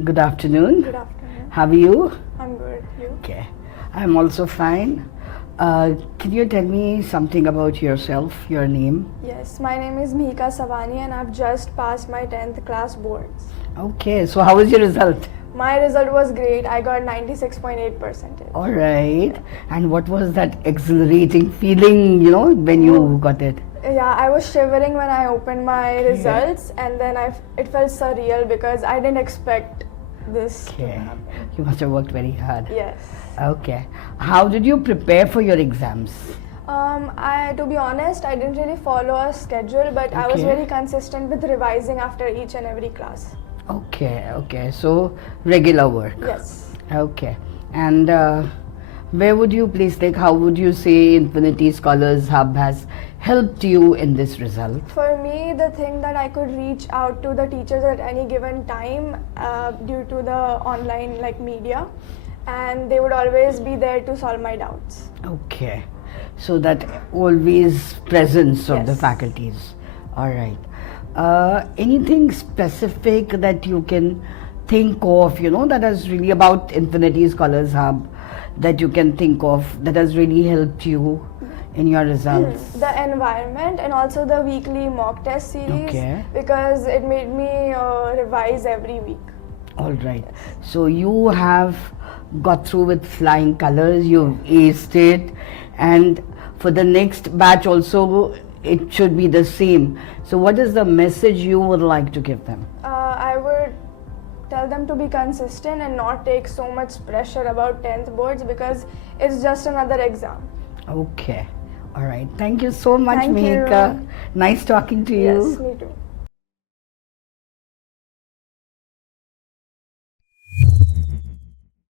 Good afternoon. Good afternoon. How are you? I'm good. You? Okay. I'm also fine. Can you tell me something about yourself, your name? Yes, my name is Mihika Savani and I've just passed my 10th class boards. Okay. So how was your result? My result was great. I got 96.8%. All right. And what was that exhilarating feeling, when you got it? Yeah, I was shivering when I opened my results and then it felt surreal because I didn't expect this to Okay. happen. You must have worked very hard. Yes. Okay. How did you prepare for your exams? To be honest, I didn't really follow a schedule, but I was Okay. very consistent with revising after each and every class. Okay. So regular work. Yes. Okay. And where would you place, how would you say Infinity Scholars Hub has helped you in this result? For me, the thing that I could reach out to the teachers at any given time due to the online media, and they would always be there to solve my doubts. Okay. So that always presence of the Yes. faculties. All right. Anything specific that you can think of, that is really about Infinity Scholars Hub that you can think of that has really helped you in your results? The environment and also the weekly mock test series, Okay. because it made me revise every week. All right. So you have got through with flying colors, you've aced it, and for the next batch also it should be the same. So what is the message you would like to give them? I would tell them to be consistent and not take so much pressure about 10th boards because it's just another exam. Okay. All right. Thank you so much, Thank you. Mihika. Nice talking to you. Yes, me too.